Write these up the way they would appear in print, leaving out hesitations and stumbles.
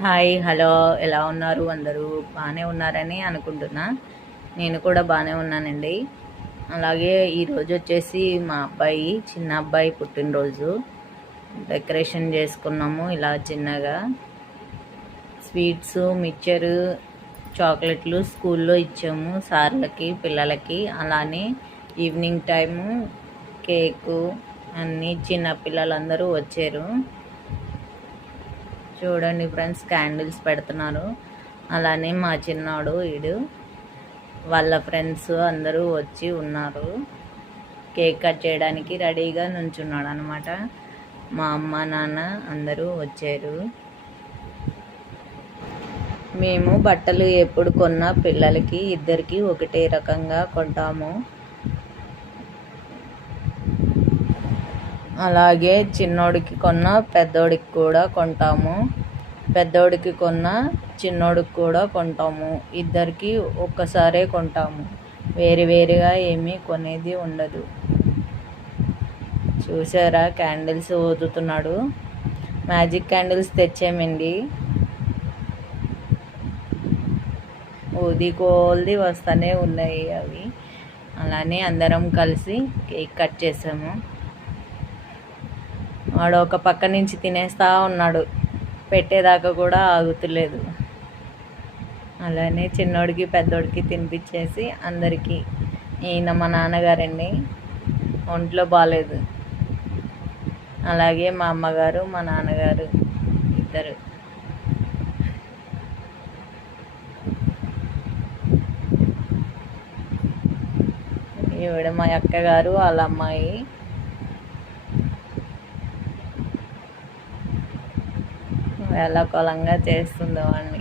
Hi hello, ఎలా ఉన్నారు? అందరూ బాగానే ఉన్నారని అనుకుంటున్నా. నేను కూడా బాగానే ఉన్నానండి. అలాగే ఈరోజు వచ్చేసి మా అబ్బాయి, చిన్న అబ్బాయి పుట్టినరోజు. డెకరేషన్ చేసుకున్నాము ఇలా చిన్నగా. స్వీట్స్, మిక్చరు, చాక్లెట్లు స్కూల్లో ఇచ్చాము సార్లకి, పిల్లలకి. అలానే ఈవినింగ్ టైము కేకు అన్నీ చిన్న పిల్లలందరూ వచ్చారు. చూడండి ఫ్రెండ్స్, క్యాండిల్స్ పెడుతున్నారు. అలానే మా చిన్నాడు వీడు వాళ్ళ ఫ్రెండ్స్ అందరూ వచ్చి ఉన్నారు. కేక్ కట్ చేయడానికి రెడీగా నుంచున్నాడు అనమాట. మా అమ్మ నాన్న అందరూ వచ్చారు. మేము బట్టలు ఎప్పుడు కొన్నా పిల్లలకి ఇద్దరికి ఒకటే రకంగా కొంటాము. అలాగే చిన్నోడికి కొన్న పెద్దోడికి కూడా కొంటాము. పెద్దోడికి కొన్న చిన్నోడికి కూడా కొంటాము. ఇద్దరికి ఒక్కసారే కొంటాము. వేరుగా ఏమీ కొనేది ఉండదు. చూసారా, క్యాండిల్స్ ఊదుతున్నాడు. మ్యాజిక్ క్యాండిల్స్ తెచ్చామండి. ఊది కోల్ది వస్తూనే ఉన్నాయి అవి. అలానే అందరం కలిసి కేక్ కట్ చేసాము. వాడు ఒక పక్క నుంచి తినేస్తూ ఉన్నాడు, పెట్టేదాకా కూడా ఆగుతలేదు. అలానే చిన్నోడికి పెద్దోడికి తినిపించేసి అందరికీ. ఈయన మా నాన్నగారండి, ఒంట్లో బాగాలేదు. అలాగే మా అమ్మగారు, మా నాన్నగారు ఇద్దరు. ఈవిడ మా అక్కగారు, వాళ్ళ అమ్మాయి. వేళకోళంగా చేస్తుంది వాడిని.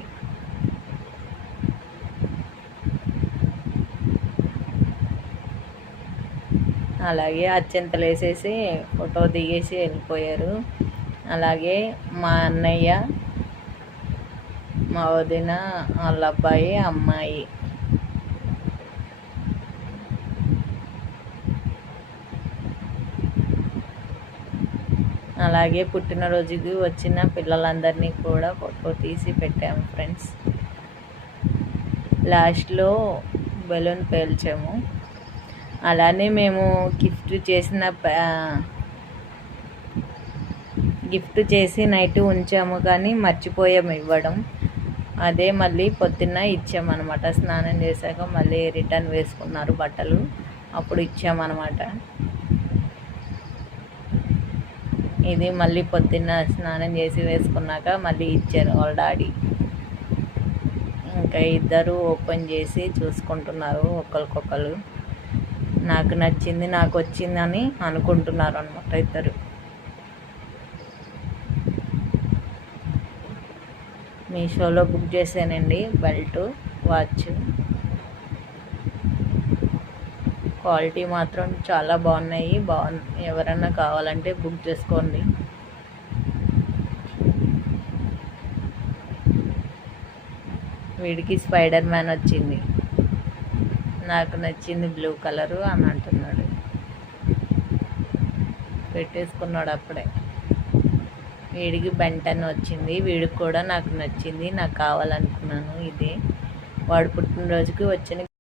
అలాగే అత్యంతలు వేసేసి ఫోటో దిగేసి వెళ్ళిపోయారు. అలాగే మా అన్నయ్య, మా వదిన, వాళ్ళ అబ్బాయి, అమ్మాయి. అలాగే పుట్టినరోజుకి వచ్చిన పిల్లలందరినీ కూడా ఫోటో తీసి పెట్టాము ఫ్రెండ్స్. లాస్ట్లో బెలూన్ పేల్చాము. అలానే మేము గిఫ్ట్ చేసి నైట్ ఉంచాము, కానీ మర్చిపోయాము ఇవ్వడం. అదే మళ్ళీ పొద్దున్న ఇచ్చామన్నమాట. స్నానం చేశాక మళ్ళీ రిటర్న్ వేసుకున్నారు బట్టలు, అప్పుడు ఇచ్చామన్నమాట. ఇది మళ్ళీ పొద్దున్న స్నానం చేసి వేసుకున్నాక మళ్ళీ ఇచ్చారు వాళ్ళ డాడీ. ఇంకా ఇద్దరు ఓపెన్ చేసి చూసుకుంటున్నారు ఒకరికొకరు. నాకు నచ్చింది, నాకు వచ్చిందని అనుకుంటున్నారు అన్నమాట ఇద్దరు. మీషోలో బుక్ చేశానండి బెల్ట్, వాచ్. క్వాలిటీ మాత్రం చాలా బాగున్నాయి. ఎవరన్నా కావాలంటే బుక్ చేసుకోండి. వీడికి స్పైడర్ మ్యాన్ వచ్చింది, నాకు నచ్చింది బ్లూ కలరు అని అంటున్నాడు. పెట్టేసుకున్నాడు అప్పుడే. వీడికి బెంటన్ వచ్చింది, వీడికి కూడా నాకు నచ్చింది, నాకు కావాలనుకున్నాను. ఇదే వాడు పుట్టినరోజుకి వచ్చిన